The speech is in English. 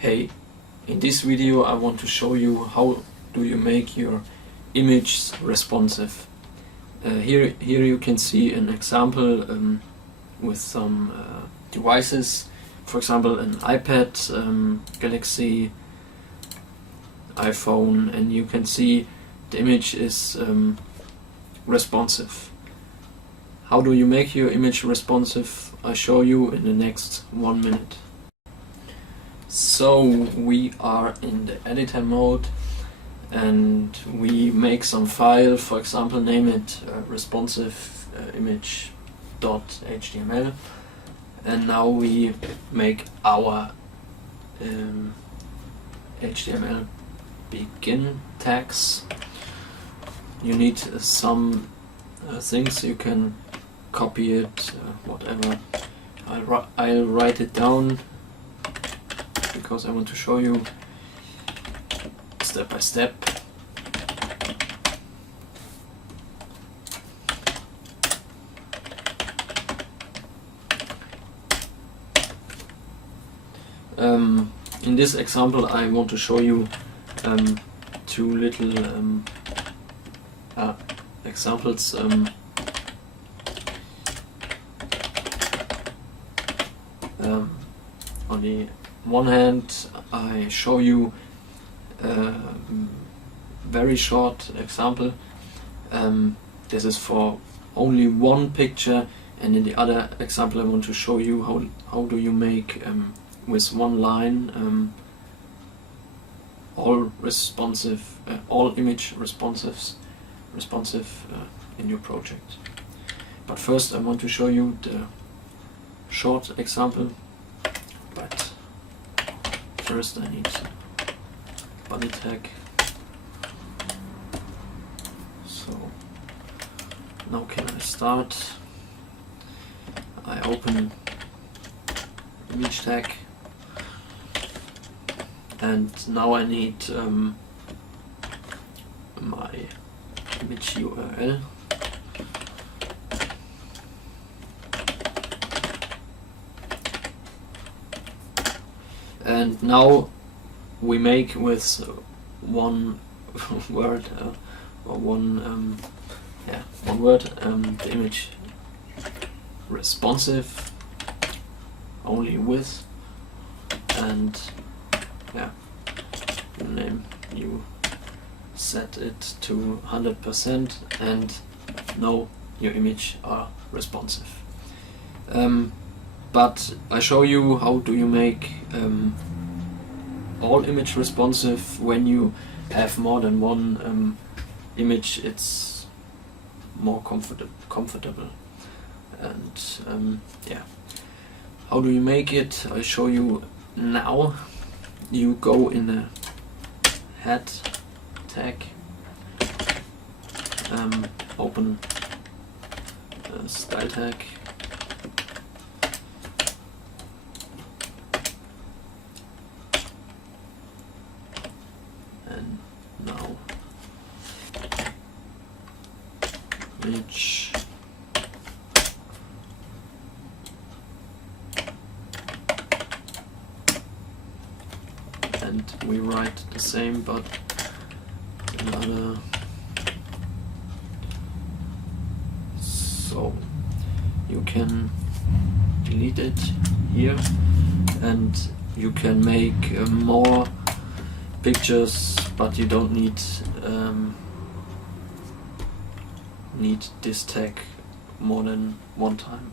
Hey, in this video I want to show you how do you make your images responsive. Here you can see an example with some devices, for example an iPad, Galaxy, iPhone, and you can see the image is responsive. How do you make your image responsive? I show you in the next 1 minute. So we are in the editor mode and we make some file, for example name it responsive image.html, and now we make our HTML begin tags. You need some things, you can copy it, whatever. I'll write it down because I want to show you step by step. In this example I want to show you two little examples. On the one hand I show you a very short example. This is for only one picture, and in the other example I want to show you how do you make with one line all image responsive in your project. But first I want to show you the short example. But first I need body tag. So now can I start? I open image tag, and now I need my image URL. And now we make with one word one word the image responsive only with, and you set it to 100% and now your image are responsive. But I show you how do you make all image responsive. When you have more than one image, it's more comfortable. And how do you make it? I show you now. You go in a head tag, open a style tag, and now image and we write the same but another. So you can delete it here and you can make more pictures, but you don't need this tag more than one time.